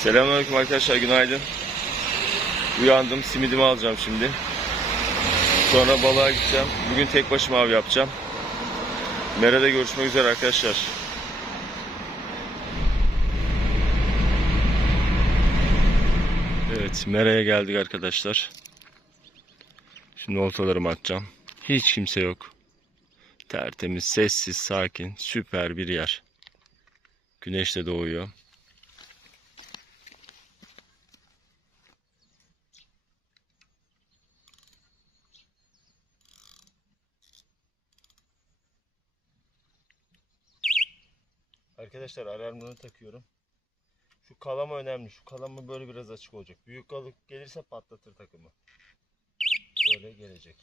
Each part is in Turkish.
Selamünaleyküm arkadaşlar günaydın. Uyandım simidimi alacağım şimdi. Sonra balığa gideceğim. Bugün tek başıma av yapacağım. Mera'da görüşmek üzere arkadaşlar. Evet Mera'ya geldik arkadaşlar. Şimdi oltalarımı atacağım. Hiç kimse yok. Tertemiz, sessiz, sakin, süper bir yer. Güneş de doğuyor. Arkadaşlar alarmını takıyorum. Şu kalama önemli. Şu kalama böyle biraz açık olacak. Büyük balık gelirse patlatır takımı. Böyle gelecek.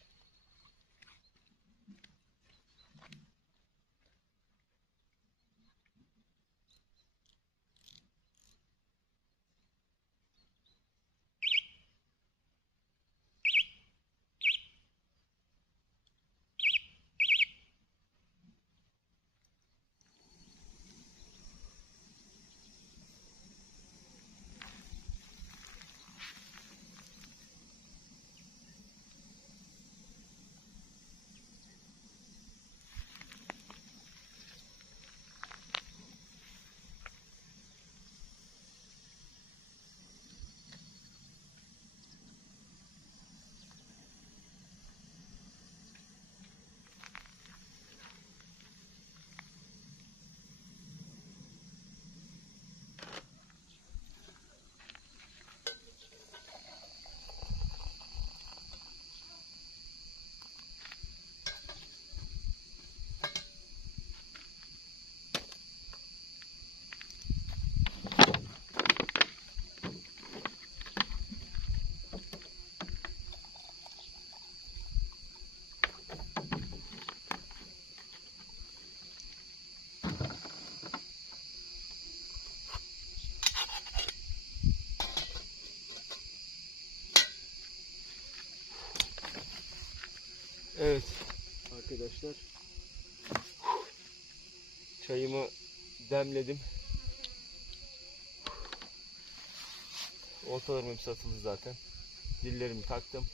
Evet arkadaşlar. Çayımı demledim. Ortalarım hepsi atıldı zaten. Dillerimi taktım.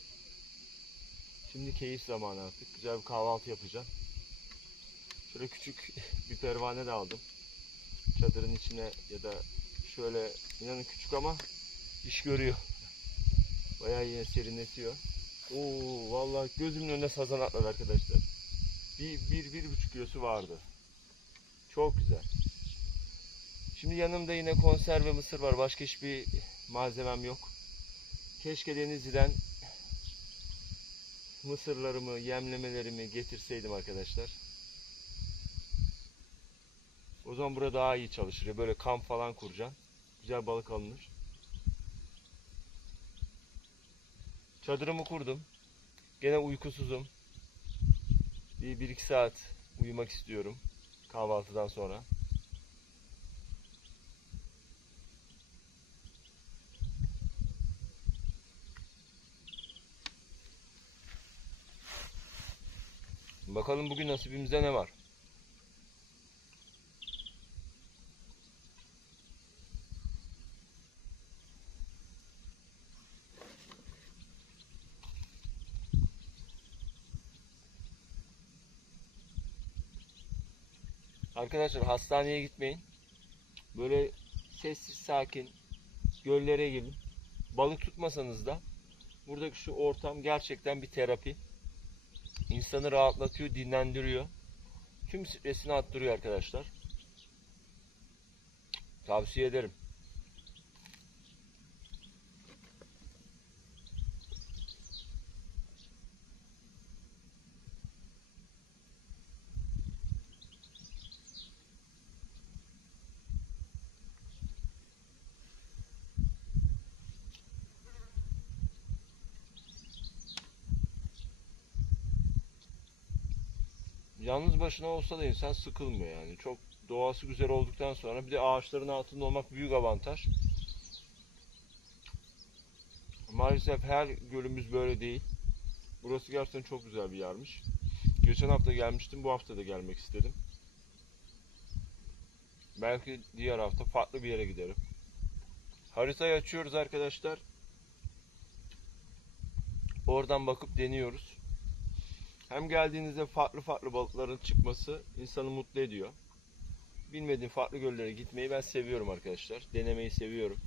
Şimdi keyif zamanı artık. Güzel bir kahvaltı yapacağım. Şöyle küçük bir pervane de aldım. Çadırın içine ya da şöyle inanın küçük ama iş görüyor. Bayağı yine serinletiyor. Oo vallahi gözümün önüne sazan atladı arkadaşlar. Bir, bir, bir buçuk kilosu vardı. Çok güzel. Şimdi yanımda yine konserve mısır var. Başka hiçbir malzemem yok. Keşke Denizli'den mısırlarımı, yemlemelerimi getirseydim arkadaşlar. O zaman burada daha iyi çalışır. Böyle kamp falan kuracağım. Güzel balık alınır. Çadırımı kurdum. Gene uykusuzum. Bir, bir iki saat uyumak istiyorum. Kahvaltıdan sonra. Bakalım bugün nasibimizde ne var? Arkadaşlar hastaneye gitmeyin. Böyle sessiz sakin göllere gelin. Balık tutmasanız da buradaki şu ortam gerçekten bir terapi. İnsanı rahatlatıyor, dinlendiriyor. Tüm stresini attırıyor arkadaşlar. Tavsiye ederim. Yalnız başına olsa da insan sıkılmıyor yani. Çok doğası güzel olduktan sonra bir de ağaçların altında olmak büyük avantaj. Maalesef her gölümüz böyle değil. Burası gerçekten çok güzel bir yermiş. Geçen hafta gelmiştim, bu hafta da gelmek istedim. Belki diğer hafta farklı bir yere giderim. Haritayı açıyoruz arkadaşlar. Oradan bakıp deniyoruz. Hem geldiğinizde farklı farklı balıkların çıkması insanı mutlu ediyor. Bilmediğim farklı göllere gitmeyi ben seviyorum arkadaşlar. Denemeyi seviyorum.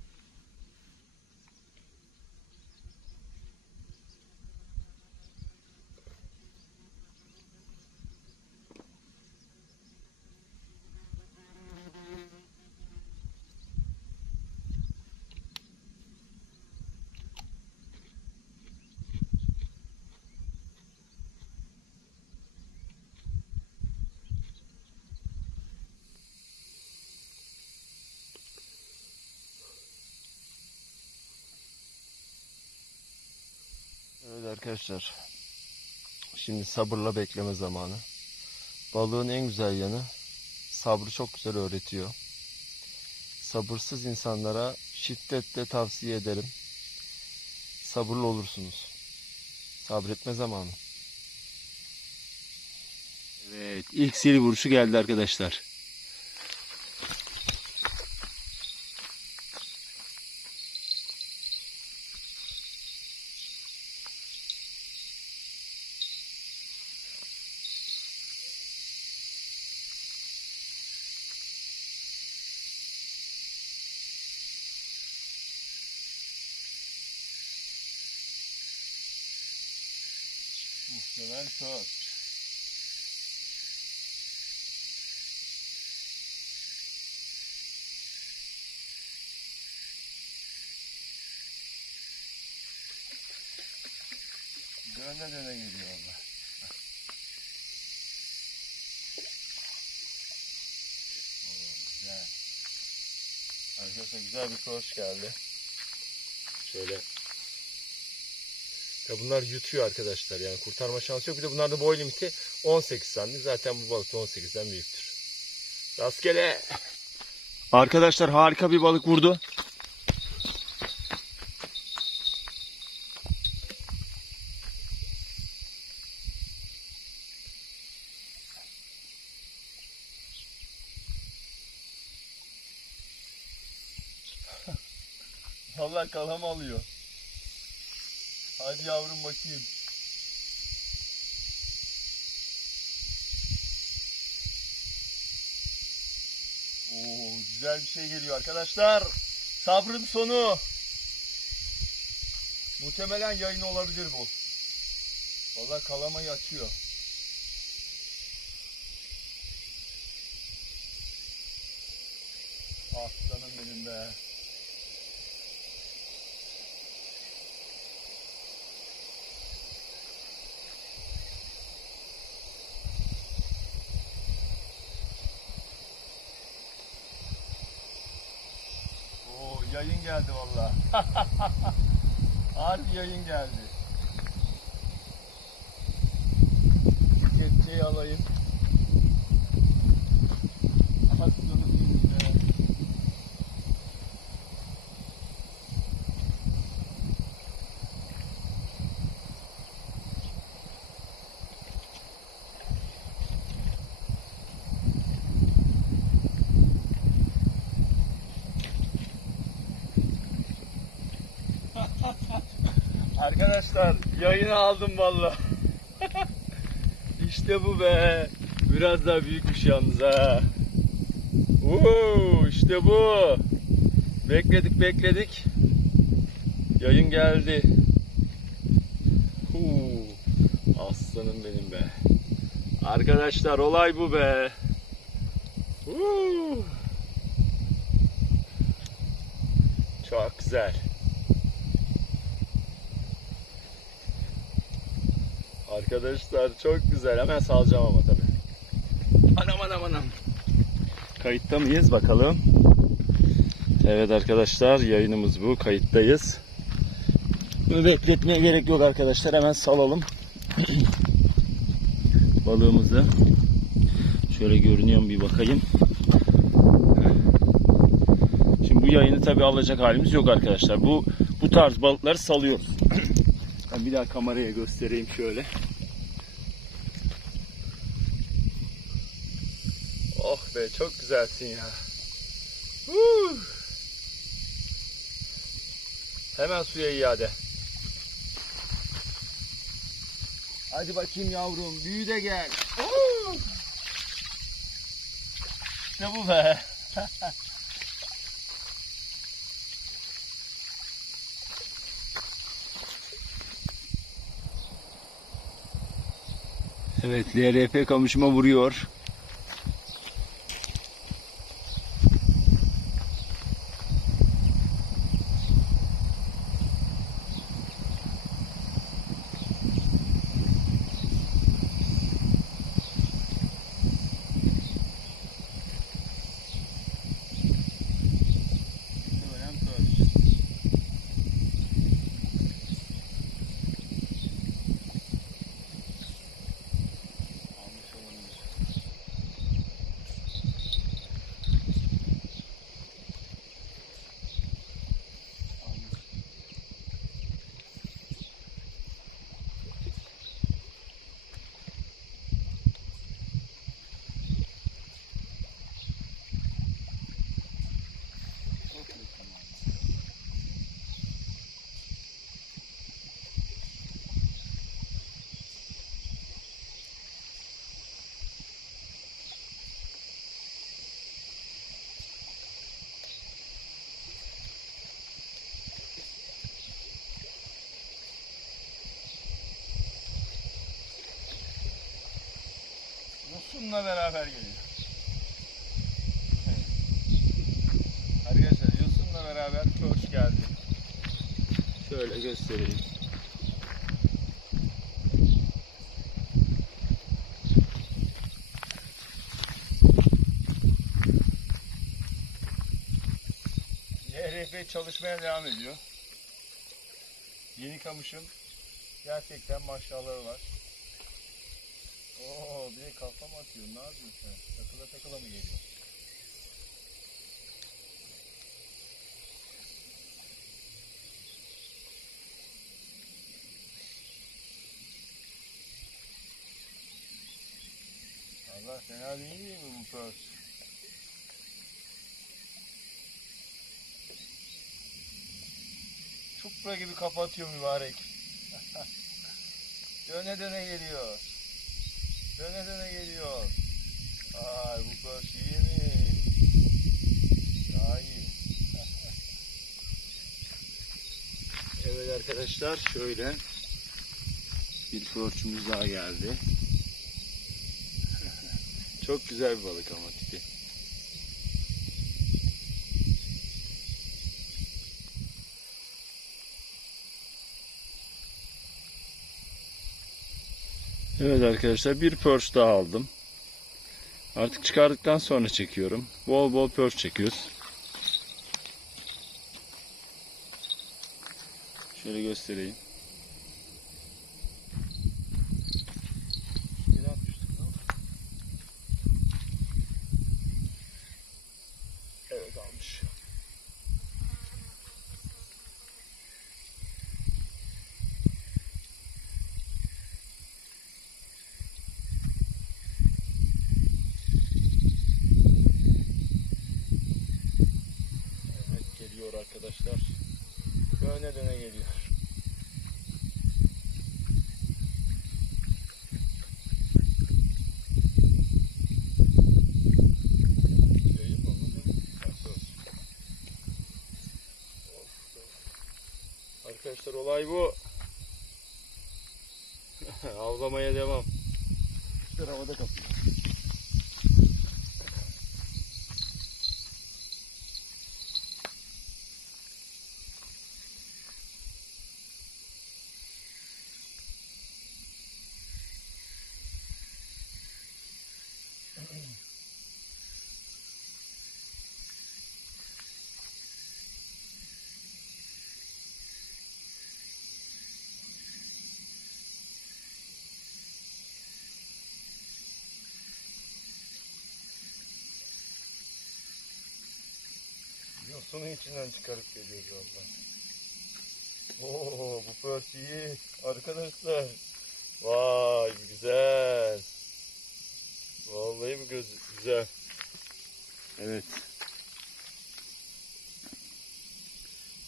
Evet arkadaşlar. Şimdi sabırla bekleme zamanı. Balığın en güzel yanı sabrı çok güzel öğretiyor. Sabırsız insanlara şiddetle tavsiye ederim. Sabırlı olursunuz. Sabretme zamanı. Evet, ilk seri vuruşu geldi arkadaşlar. Söz. Döne döne geliyor valla. Oo, güzel. Arkadaşlar güzel bir koş geldi. Şöyle ya bunlar yutuyor arkadaşlar yani kurtarma şansı yok. Bir de bunlarda boy limiti 18 santim. Zaten bu balık da 18'den büyüktür. Rastgele. Arkadaşlar harika bir balık vurdu. Vallahi kalam alıyor. Hadi yavrum bakayım. Oo, güzel bir şey geliyor arkadaşlar. Sabrın sonu. Muhtemelen yayın olabilir bu. Vallahi kalamayı açıyor. Aslanım benim be. Oo yayın geldi valla. Harbi yayın geldi. Kepçeyi alayım. Aslanım benim be. Arkadaşlar yayını aldım valla. işte bu be. Biraz daha büyükmüş yalnız ha. Oo, işte bu. Bekledik bekledik. Yayın geldi. Huu, aslanım benim be. Arkadaşlar olay bu be. Huu. Çok güzel. Arkadaşlar çok güzel. Hemen salacağım ama tabii. Anam anam anam. Kayıtta mıyız bakalım. Evet arkadaşlar yayınımız bu. Kayıttayız. Bunu bekletmeye gerek yok arkadaşlar. Hemen salalım. Balığımızı. Şöyle görünüyor mu bir bakayım. Şimdi bu yayını tabii alacak halimiz yok arkadaşlar. Bu bu tarz balıkları salıyoruz. Ben bir daha kameraya göstereyim şöyle. Oh be çok güzelsin ya. Huu. Hemen suya iade. Hadi bakayım yavrum. Büyü de gel. Oo! İşte bu be. Evet, LRF kamışıma vuruyor. Muhtemelen perch. Almış olabilir. Almış. Çok mükemmel. Yosun'la beraber geliyor. Evet. Arkadaşlar Yosun'la beraber hoş geldi. Şöyle göstereyim. YRF çalışmaya devam ediyor. Yeni kamışın gerçekten maşallahı var. Oo bir de kafa mı atıyor? Ne yapıyorsun sen? Takıla takıla mı geliyor? Allah fena değil mi bu pörs? Çupra gibi kapatıyor mübarek. döne döne geliyor. Döne döne geliyor. Ay bu pörs iyi mi? Daha iyi. evet arkadaşlar şöyle bir pörçümüz daha geldi. Çok güzel bir balık ama tipi. Evet arkadaşlar bir perch daha aldım. Artık çıkardıktan sonra çekiyorum. Bol bol perch çekiyoruz. Şöyle göstereyim. Yine atmıştık, değil mi? Evet almış. Evet geliyor arkadaşlar. Döne döne geliyor. Yayın mı bu? Nasıl olsun? Of. Arkadaşlar olay bu. Avlamaya devam. İşte havada kapıyor. Yosunun içinden çıkarıp geliyoruz oradan. Oo bu pört iyi arkadaşlar. Vay güzel. Vallahi bu göz güzel. Evet.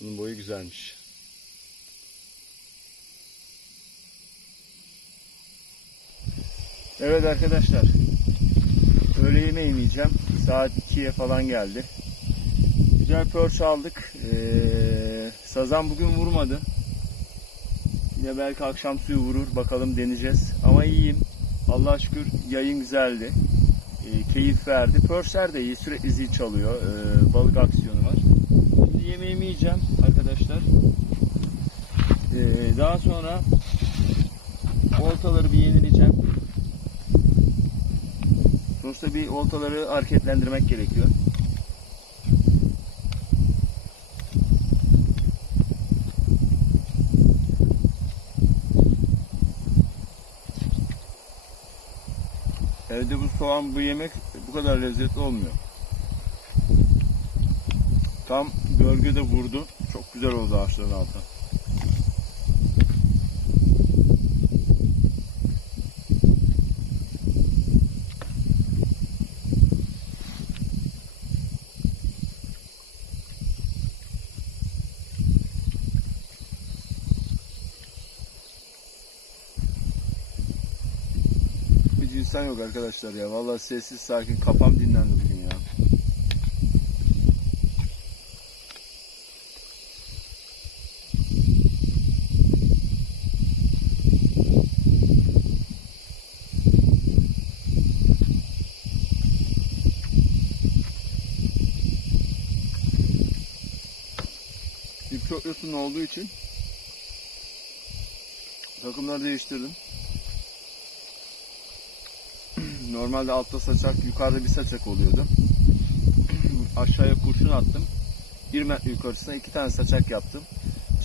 Bunun boyu güzelmiş. Evet arkadaşlar. Öğle yemeği yemeyeceğim. Saat 2'ye falan geldi. Güzel perch aldık. Ee, sazan bugün vurmadı. Yine belki akşam suyu vurur. Bakalım deneyeceğiz. Ama iyiyim. Allah'a şükür yayın güzeldi. Ee, keyif verdi. Perchler de iyi. Sürekli zil çalıyor. Ee, balık aksiyonu var. Şimdi yemeğimi yiyeceğim arkadaşlar. Ee, daha sonra oltaları bir yenileyeceğim. Sonuçta bir oltaları hareketlendirmek gerekiyor. Evde bu soğan, bu yemek bu kadar lezzetli olmuyor. Tam gölgede vurdu. Çok güzel oldu ağaçların altı. İnsan yok arkadaşlar ya. Vallahi sessiz sakin kafam dinlendi bugün ya. Çok yosun olduğu için takımları değiştirdim. Normalde altta saçak, yukarıda bir saçak oluyordu. Aşağıya kurşun attım. 1 metre yukarısına iki tane saçak yaptım.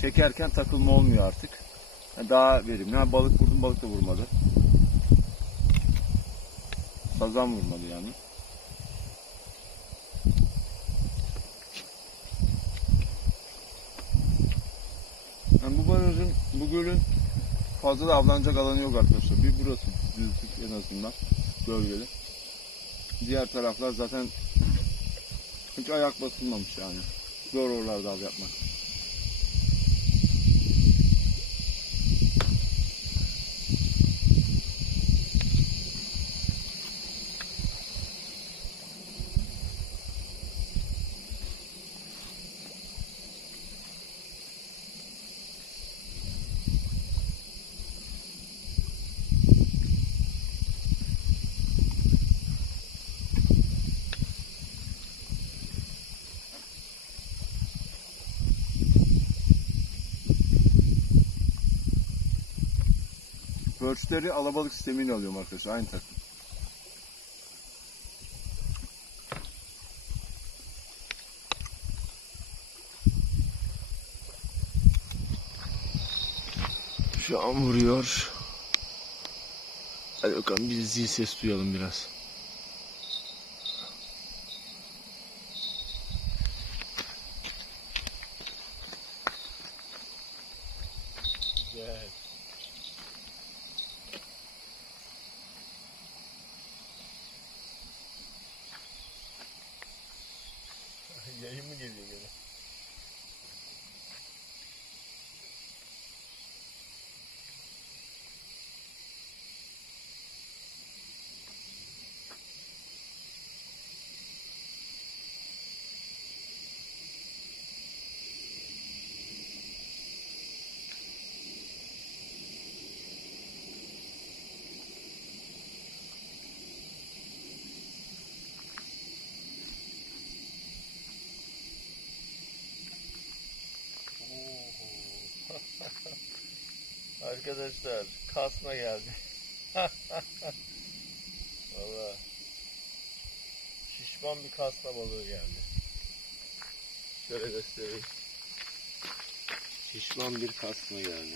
Çekerken takılma olmuyor artık. Yani Daha verimli. Ha, balık vurdum, balık da vurmadı. Sazan vurmadı yani. Yani bu barajın, bu gölün fazla da avlanacak alanı yok arkadaşlar. Bir burası düzlük en azından gölgeli. Diğer taraflar zaten hiç ayak basılmamış yani. Zor oralarda av yapmak. Perchleri alabalık sistemiyle alıyorum arkadaşlar. Aynı takım. Şu an vuruyor. Hadi bakalım bir zil ses duyalım biraz. Güzel. Yayın mı geliyor gene? Arkadaşlar kasma geldi. Valla şişman bir kasma balığı geldi. Şöyle göstereyim. Şişman bir kasma geldi.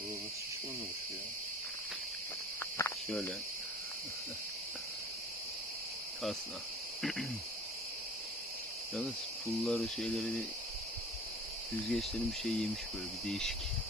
Oo, nasıl şişman olmuş ya. Şöyle. kasna. Yalnız pulları şeyleri Yüzgeçlerin bir şey yemiş böyle bir değişik.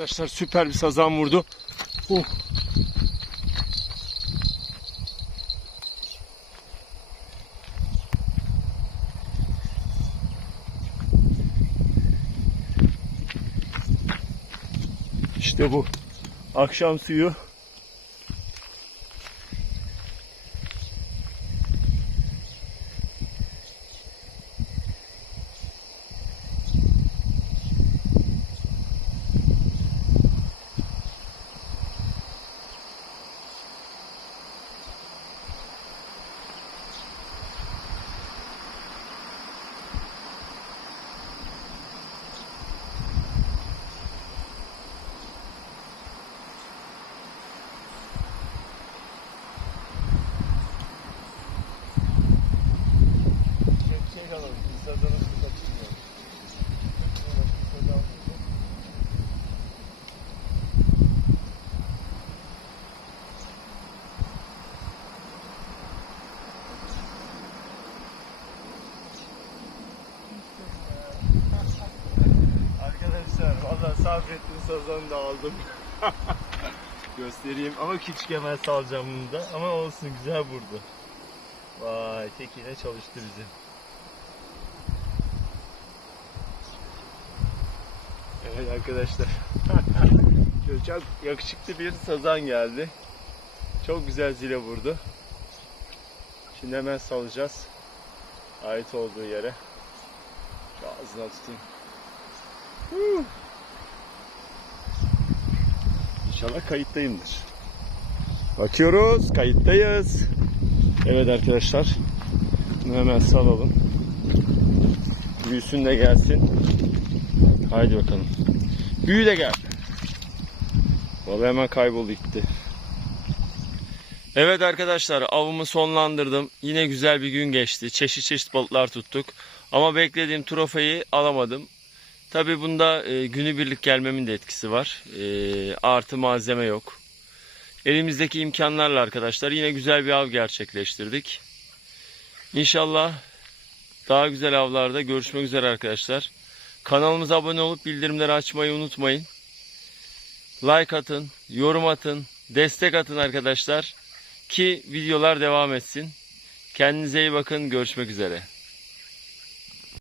Arkadaşlar süper bir sazan vurdu. Oh. İşte bu. Akşam suyu. Valla sabrettim sazanı da aldım. Göstereyim ama küçük hemen salacağım bunu da ama olsun güzel vurdu. Vay tekine çalıştı bizi. Evet arkadaşlar. Çok yakışıklı bir sazan geldi. Çok güzel zile vurdu. Şimdi hemen salacağız. Ait olduğu yere. Şu ağzına tutayım. Huh. İnşallah kayıttayımdır. Bakıyoruz. Kayıttayız. Evet arkadaşlar. Hemen salalım. Büyüsün de gelsin. Haydi bakalım. Büyü de gel. Vallahi hemen kayboldu gitti. Evet arkadaşlar avımı sonlandırdım. Yine güzel bir gün geçti. Çeşit çeşit balıklar tuttuk. Ama beklediğim trofeyi alamadım. Tabi bunda e, günübirlik gelmemin de etkisi var. E, artı malzeme yok. Elimizdeki imkanlarla arkadaşlar yine güzel bir av gerçekleştirdik. İnşallah daha güzel avlarda görüşmek üzere arkadaşlar. Kanalımıza abone olup bildirimleri açmayı unutmayın. Like atın, yorum atın, destek atın arkadaşlar ki videolar devam etsin. Kendinize iyi bakın. Görüşmek üzere.